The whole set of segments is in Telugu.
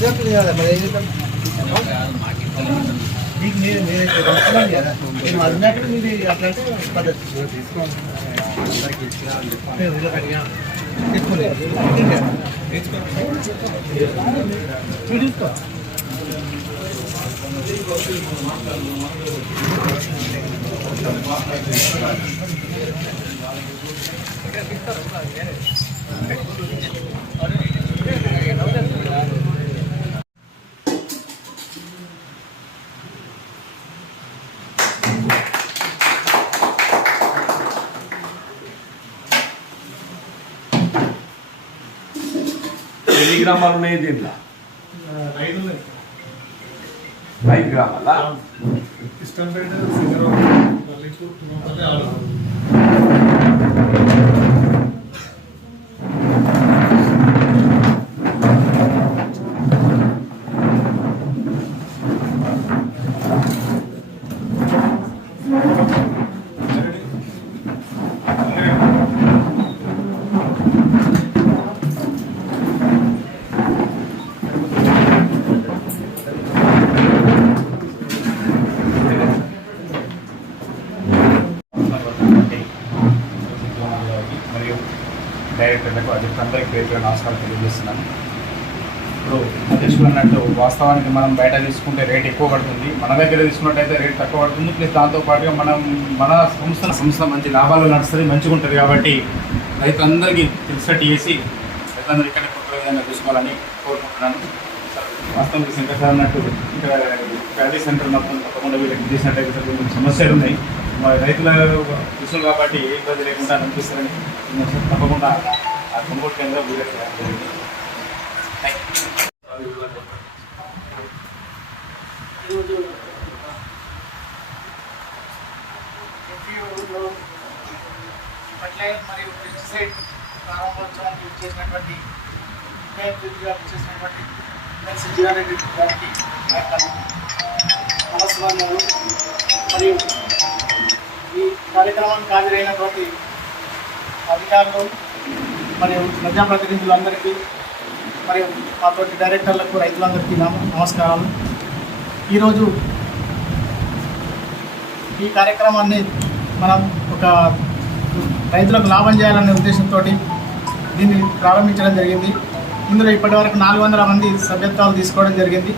చెప్పలేదు కదా మరి ఏం చేద్దాం మీకు మీరు మీరు వస్తున్నాం కదా నేను అన్నప్పుడు మీరు అట్లా పద్ధతి తీసుకో. గ్రామాలు ఉన్నాయి దీంట్లో రైతులు ఐదు గ్రామాలా డైరెక్టర్లకు అధ్యక్షులందరికీ పేరు నమస్కారం తెలియజేస్తున్నాను. ఇప్పుడు అధ్యక్షులు అన్నట్టు వాస్తవానికి మనం బయట తీసుకుంటే రేట్ ఎక్కువ పడుతుంది. మన దగ్గర తీసుకున్నట్టయితే రేట్ తక్కువ పడుతుంది. ప్లస్ దాంతోపాటుగా మనం మన సంస్థ సంస్థ మంచి లాభాలు నడుస్తుంది మంచిగా ఉంటుంది కాబట్టి రైతులందరికీ తెలిసేట్టు చేసి రైతులందరూ ఇక్కడ కొత్త విధంగా తీసుకోవాలని కోరుకుంటున్నాను. వాస్తవానికి శంకర్ సార్ అన్నట్టు ఇక్కడ ప్యాడీ సెంటర్ మొత్తం తప్పకుండా వీళ్ళకి తీసినట్టయితే కొన్ని సమస్యలు ఉన్నాయి. మరి రైతుల విషయం కాబట్టి ఏ ఇబ్బంది లేకుండా అనిపిస్తారని తప్పకుండా ఆ కొనుగోలు కేంద్రం వీళ్ళకి జరిగింది ఫర్టిలైజర్ మరియు పెస్టిసైడ్ ప్రారంభోత్సవానికి చేసినటువంటి చేసినటువంటి ఎమ్మెల్సీ గారికి ఆ మరియు ఈ కార్యక్రమానికి హాజరైనటువంటి అధికారులు మరియు ప్రజాప్రతినిధులందరికీ మరియు మాతోటి డైరెక్టర్లకు రైతులందరికీ నమస్కారాలు. ఈరోజు ఈ కార్యక్రమాన్ని మనం ఒక రైతులకు లాభం చేయాలనే ఉద్దేశంతో దీన్ని ప్రారంభించడం జరిగింది. ఇందులో ఇప్పటివరకు నాలుగు వందల మంది సభ్యత్వాలు తీసుకోవడం జరిగింది.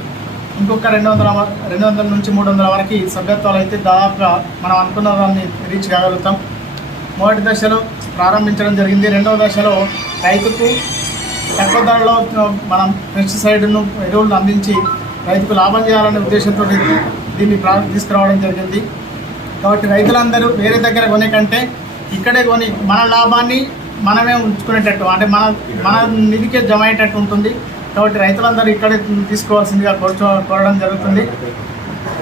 ఇంకొక రెండు వందల రెండు వందల నుంచి మూడు వందల వరకు సభ్యత్వాలు అయితే దాదాపుగా మనం అనుకున్న దాన్ని రీచ్ కాగలుగుతాం. మొదటి దశలో ప్రారంభించడం జరిగింది. రెండవ దశలో రైతుకు తక్కువ ధరలో మనం పెస్టిసైడ్ను ఎరువులను అందించి రైతుకు లాభం చేయాలనే ఉద్దేశంతో దీన్ని ప్రా తీసుకురావడం జరిగింది. కాబట్టి రైతులందరూ వేరే దగ్గర కొనే కంటే ఇక్కడే కొని మన లాభాన్ని మనమే ఉంచుకునేటట్టు అంటే మన మన నిధికే జమ అయ్యేటట్టు ఉంటుంది. కాబట్టి రైతులందరూ ఇక్కడే తీసుకోవాల్సిందిగా కోర్చో కోరడం జరుగుతుంది.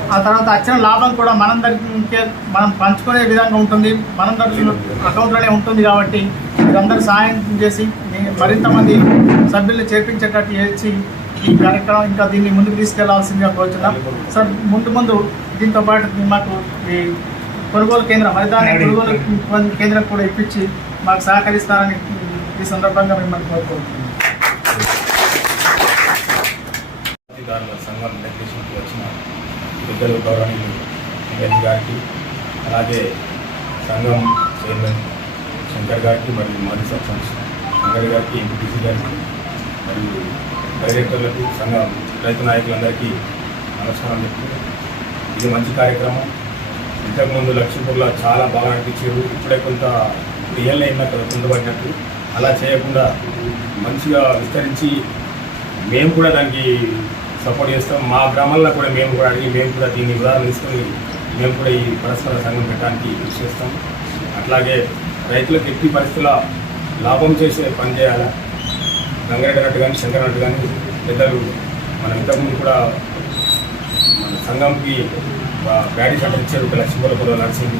ఆ తర్వాత వచ్చిన లాభం కూడా మనందరికీ మనం పంచుకునే విధంగా ఉంటుంది. మనందరి అకౌంట్లోనే ఉంటుంది కాబట్టి మీరందరూ సహాయం చేసి మీ- మరింత మంది సభ్యుల్ని చేర్పించేటట్టు చేసి ఈ కార్యక్రమం ఇంకా దీన్ని ముందుకు తీసుకెళ్ళాల్సిందిగా కోరుతున్నాం సార్ ముందు ముందు దీంతో పాటు మాకు ఈ కొనుగోలు కేంద్రం హరితాన్ని కొనుగోలు కేంద్రం కూడా ఇప్పించి మాకు సహకరిస్తారని ఈ సందర్భంగా మిమ్మల్ని కోరుకుంటున్నాం. సంఘం వచ్చిన పెద్దలు గౌరవనీయులు ఎంఎస్ గారికి అలాగే సంఘం చైర్మన్ శంకర్ గారికి మరియు మాజీ సర్పంచ్ శంకర్ గారికి ఎంపీటీసీ గారికి మరియు డైరెక్టర్లకు సంఘం రైతు నాయకులందరికీ నమస్కారం చెప్తున్నాను ఇది మంచి కార్యక్రమం. ఇంతకుముందు లక్ష్మీపూర్లో చాలా బాగా అనిపించారు ఇప్పుడే కొంత రియల్ అయినా కదా అలా చేయకుండా మంచిగా విస్తరించి మేము కూడా దానికి సపోర్ట్ చేస్తాం మా గ్రామాల్లో కూడా మేము కూడా అడిగి మేము కూడా దీన్ని ఉదాహరణ తీసుకొని మేము కూడా ఈ పరస్పర సంఘం పెట్టడానికి కృషి చేస్తాం. అట్లాగే రైతులకు ఎట్టి పరిస్థితుల లాభం చేసే పని చేయాలి? రంగారెడ్డి నట్టు కానీ శంకర్ కానీ పెద్దలు మనం ఇంతకుముందు కూడా మన సంఘంకి ప్యాడీ సెంటర్ ఇచ్చారు ఒక లక్ష్మీపురంలో నడిచింది.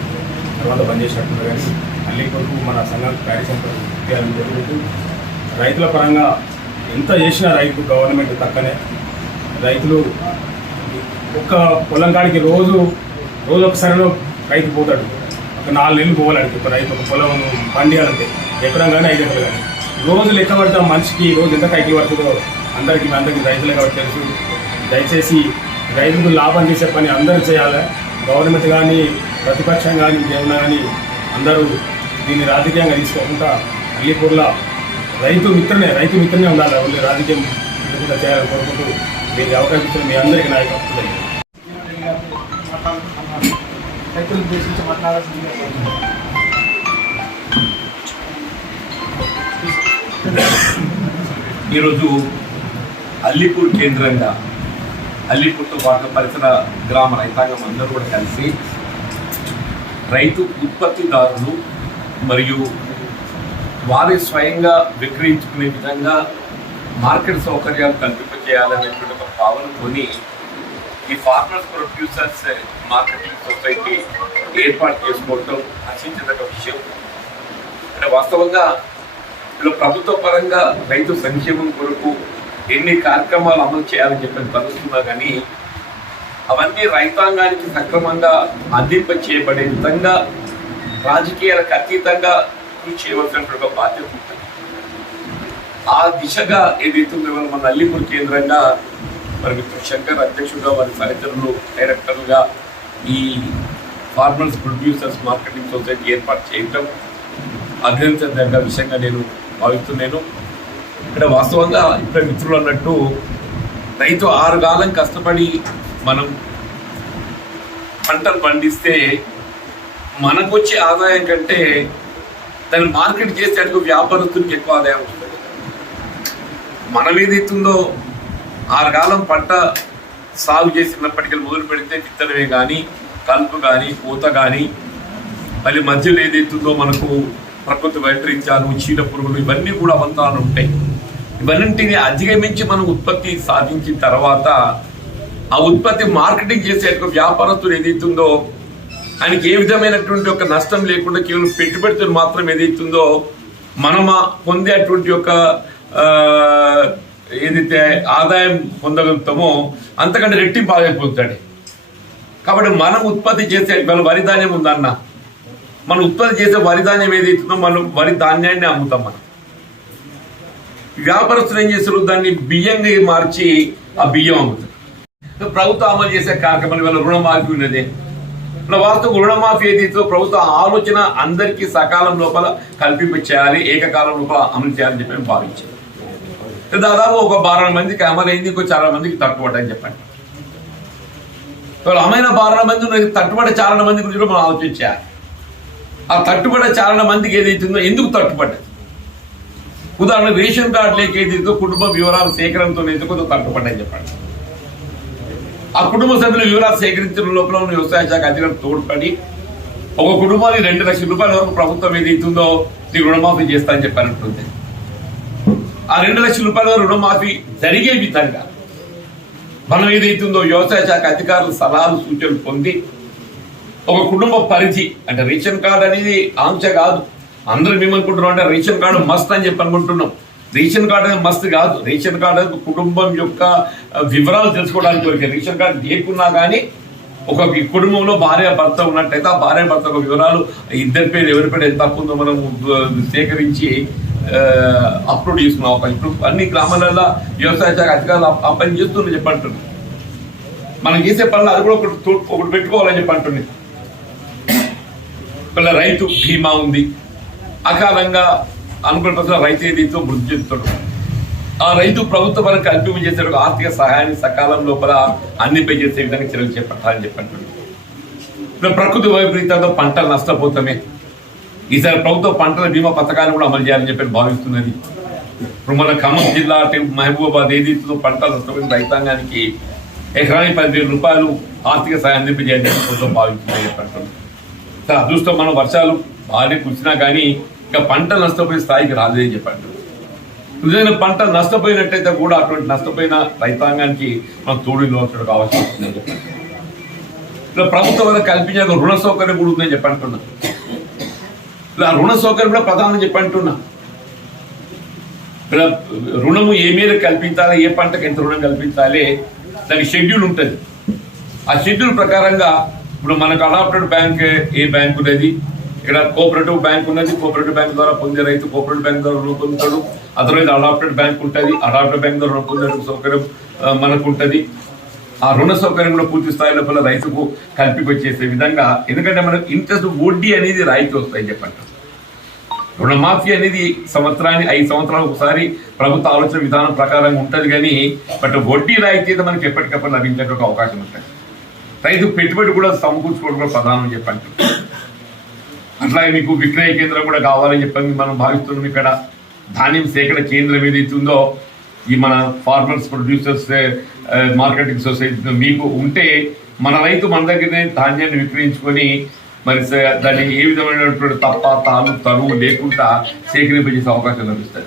తర్వాత బంద్ చేసినట్టు కానీ మళ్ళీ కొరకు మన సంఘానికి ప్యాడీ సెంటర్ ఇప్పించాలని జరుగుతూ రైతుల పరంగా ఎంత చేసినా రైతు గవర్నమెంట్ తక్కనే రైతులు ఒక్క పొలం కాడికి రోజు రోజు ఒకసారి రైతు పోతాడు. ఒక నాలుగు నెలలు పోవాలంటే ఒక రైతు ఒక పొలం పండియాలంటే. ఎకరం కానీ ఐదు ఎకరం కానీ రోజు లెక్క పడతాం మనిషికి రోజు ఎంత కైకి పడుతుందో అందరికీ అందరికీ రైతులే కాబట్టి తెలుసు. దయచేసి రైతులకు లాభం చేసే పని అందరూ చేయాలి? గవర్నమెంట్ కానీ ప్రతిపక్షం కానీ ఏమన్నా కానీ అందరూ దీన్ని రాజకీయంగా తీసుకోకుండా అల్లీపూర్లో రైతు మిత్రనే రైతు మిత్రనే ఉండాలి? ఓన్లీ రాజకీయం చేయాలని కోరుకుంటూ మీకు అవకాశం మీ అందరికీ నా యొక్క ఉద్దేశించి. ఈరోజు అల్లిపూర్ కేంద్రంగా అల్లిపూర్తో పాటు పరిసర గ్రామ రైతాంగం అందరూ కూడా కలిసి రైతు ఉత్పత్తిదారులు మరియు వారి స్వయంగా విక్రయించుకునే విధంగా మార్కెట్ సౌకర్యాలు కల్పింపజేయాలనేటువంటి భావన కొని ఈ ఫార్మర్స్ ప్రొడ్యూసర్స్ మార్కెటింగ్ సొసైటీ ఏర్పాటు చేసుకోవటం హర్షించదగ్గ విషయం. అంటే వాస్తవంగా ఇలా ప్రభుత్వ పరంగా రైతు సంక్షేమం కొరకు ఎన్ని కార్యక్రమాలు అమలు చేయాలని చెప్పి తలుస్తున్నా కానీ అవన్నీ రైతాంగానికి సక్రమంగా అందింప చేయబడే విధంగా రాజకీయాలకు అతీతంగా కృషి చేయవలసినటువంటి ఒక బాధ్యత ఉంటుంది. ఆ దిశగా ఏదైతే ఉందో మన అల్లిపూర్ కేంద్రంగా మరి మిత్రుడు శంకర్ అధ్యక్షుడుగా వారి సహచరులు డైరెక్టర్లుగా ఈ ఫార్మర్స్ ప్రొడ్యూసర్స్ మార్కెటింగ్ సొసైటీ ఏర్పాటు చేయటం అభినందించదగ్గ విషయంగా నేను భావిస్తున్నాను. ఇక్కడ వాస్తవంగా ఇప్పుడు మిత్రులు అన్నట్టు రైతు ఆరు కాలం కష్టపడి మనం పంటలు పండిస్తే మనకు వచ్చే ఆదాయం కంటే దాన్ని మార్కెట్ చేసేందుకు వ్యాపారస్తునికి ఎక్కువ ఆదాయం ఉంటుంది మనం ఏదైతుందో ఆరు కాలం పంట సాగు చేసినప్పటికీ మొదలు పెడితే విత్తనమే కానీ కలుపు కానీ పూత కానీ మళ్ళీ మధ్యలో ఏదైతుందో మనకు ప్రకృతి వైపరీత్యాలు చీడ పురుగులు ఇవన్నీ కూడా అవంతాలు ఉంటాయి. ఇవన్నింటిని అధిగమించి మనం ఉత్పత్తి సాధించిన తర్వాత ఆ ఉత్పత్తి మార్కెటింగ్ చేసే వ్యాపారస్తులు ఏదైతుందో ఆయనకి ఏ విధమైనటువంటి ఒక నష్టం లేకుండా కేవలం పెట్టుబడితో మాత్రం ఏదైతుందో మనం పొందేటువంటి ఒక ఆ, ఏదైతే ఆదాయం పొందగలుగుతామో అంతకంటే రెట్టింపు ఆదాయం పొందుతాడు. కాబట్టి మనం ఉత్పత్తి చేసే మన వరి ధాన్యం ఉందన్న మనం ఉత్పత్తి చేసే వరి ధాన్యం ఏదైతుందో మనం వరి ధాన్యాన్ని అమ్ముతాం మనం. వ్యాపారస్తులు ఏం చేస్తారు? దాన్ని బియ్యంగా మార్చి ఆ బియ్యం అమ్ముతారు. ప్రభుత్వం అమలు చేసే కార్యక్రమాలు వల్ల రుణమాఫీ ఉన్నది. వాస్తవం రుణమాఫీ ఏదైతే ప్రభుత్వ ఆలోచన అందరికీ సకాలం లోపల కల్పింప చేయాలి ఏకకాలం లోపల అమలు చేయాలని చెప్పి మేము దాదాపు ఒక బారాల మందికి అమలైంది ఇంకో చాలా మందికి తట్టుబడని చెప్పండి. వాళ్ళు అమైన బారాల మంది తట్టుబడి తట్టుబడే చాలా మంది గురించి కూడా మనం ఆలోచించాలి ఆ తట్టుబడే చాలా మందికి ఏదైతుందో ఎందుకు తట్టుబడ్డది ఉదాహరణ రేషన్ కార్డు లేక ఏదైతే కుటుంబ వివరాల సేకరణతో ఎందుకు తట్టుబడ్డని చెప్పండి. ఆ కుటుంబ సభ్యుల వివరాలు సేకరించిన లోపల ఉన్న వ్యవసాయ శాఖ అధికారులు తోడ్పడి ఒక కుటుంబానికి రెండు లక్షల రూపాయల వరకు ప్రభుత్వం ఏదైతుందో నీకు రుణమాఫీ చేస్తా అని చెప్పారంటుంది. ఆ రెండు లక్షల రూపాయల రుణమాఫీ జరిగే విధంగా మనం ఏదైతుందో వ్యవసాయ శాఖ అధికారుల సలహాలు సూచనలు పొంది ఒక కుటుంబ పరిధి అంటే రేషన్ కార్డు అనేది ఆంక్ష కాదు. అందరూ ఏమనుకుంటున్నాం అంటే రేషన్ కార్డు మస్త్ అని చెప్పి అనుకుంటున్నాం. రేషన్ కార్డు అనేది మస్త్ కాదు. రేషన్ కార్డు అనేది కుటుంబం యొక్క వివరాలు తెలుసుకోవడానికి వరకే రేషన్ కార్డు లేకున్నా కానీ ఒక కుటుంబంలో భార్య భర్త ఉన్నట్టయితే ఆ భార్య భర్త ఒక వివరాలు ఇద్దరి పేరు ఎవరి పేరు ఎంత తప్పు ఉందో మనం సేకరించి అప్రూవ్ చేసుకున్నాం ఒక ఇప్పుడు అన్ని గ్రామాలలో వ్యవసాయ శాఖ అధికారులు ఆ- పని చేస్తున్నారు చెప్పంటుంది మనం చేసే పనులు అది కూడా ఒకటి ఒకటి పెట్టుకోవాలని చెప్పంటుంది అంటుంది రైతు బీమా ఉంది అకాలంగా అనుకున్న పరిస్థితుల్లో రైతు ఏదైతే మృతి చెందుతాడు ఆ రైతు ప్రభుత్వ పనికి కల్పింపు చేసే ఆర్థిక సహాయాన్ని సకాలం లోపల అన్నిపై చేసే విధంగా చర్యలు చేపట్టాలని చెప్పంటున్నాడు ఇప్పుడు ప్రకృతి వైపరీతంతో పంటలు నష్టపోతామే. ఈసారి ప్రభుత్వ పంటల బీమా పథకాన్ని కూడా అమలు చేయాలని చెప్పి భావిస్తున్నది. ఇప్పుడు మన ఖమ్మం జిల్లా అంటే మహబూబాబాద్ ఏదైతుందో పంటలు నష్టపోయిన రైతాంగానికి ఎకరానికి పదివేల రూపాయలు ఆర్థిక సహాయం అందింపజేయాలని ప్రభుత్వం భావిస్తుందని చెప్పంటున్నాడు అదృష్టం మనం వర్షాలు బాగానే కురిసినా కానీ ఇంకా పంట నష్టపోయే స్థాయికి రాలేదని చెప్పండి. నిజమైన పంట నష్టపోయినట్టయితే కూడా అటువంటి నష్టపోయిన రైతాంగానికి మనం తోడు నిలవచ్చడం అవసరం ఉందని చెప్పండి. ప్రభుత్వం వల్ల కల్పించే రుణ సౌకర్యం కూడా ఉందని చెప్పంటున్నా రుణ సౌకర్యం కూడా ప్రధానం చెప్పంటున్నా ఇలా రుణము ఏ మీద కల్పించాలి ఏ పంటకు ఎంత రుణం కల్పించాలి దానికి షెడ్యూల్ ఉంటుంది. ఆ షెడ్యూల్ ప్రకారంగా ఇప్పుడు మనకు అడాప్టెడ్ బ్యాంక్ ఏ బ్యాంక్ ఉన్నది? ఇక్కడ కోఆపరేటివ్ బ్యాంక్ ఉన్నది కోఆపరేటివ్ బ్యాంక్ ద్వారా పొందే రైతు కోఆపరేటివ్ బ్యాంక్ ద్వారా రుణం పొందుతాడు. అదర్వైజ్ అడాప్టెడ్ బ్యాంక్ ఉంటుంది అడాప్టెడ్ బ్యాంక్ ద్వారా రుణం పొందే సౌకర్యం మనకు ఉంటుంది ఆ రుణ సౌకర్యం కూడా పూర్తి స్థాయి లోపల రైతుకు కల్పికొచ్చేసే విధంగా ఎందుకంటే మనకు ఇంట్రెస్ట్ వడ్డీ అనేది రాయితీ వస్తాయి చెప్పండి రుణమాఫీ అనేది సంవత్సరాన్ని ఐదు సంవత్సరాలకు ఒకసారి ప్రభుత్వ ఆలోచన విధానం ప్రకారం ఉంటుంది కానీ బట్ వడ్డీ రాయితీ మనకి ఎప్పటికప్పుడు లభించేటువంటి అవకాశం ఉంటుంది. రైతు పెట్టుబడి కూడా సమకూర్చుకోవడం కూడా ప్రధానం చెప్పండి. అట్లాగే మీకు విక్రయ కేంద్రం కూడా కావాలని చెప్పని మనం భావిస్తున్నాం. ఇక్కడ ధాన్యం సేకరణ కేంద్రం ఏదైతే ఉందో ఈ మన ఫార్మర్స్ ప్రొడ్యూసర్స్ మార్కెటింగ్ సొసైటీ మీకు ఉంటే మన రైతు మన దగ్గరనే ధాన్యాన్ని విక్రయించుకొని మరి దానికి ఏ విధమైనటువంటి తప్ప తాను తరువు లేకుండా సేకరింపజేసే అవకాశం లభిస్తుంది.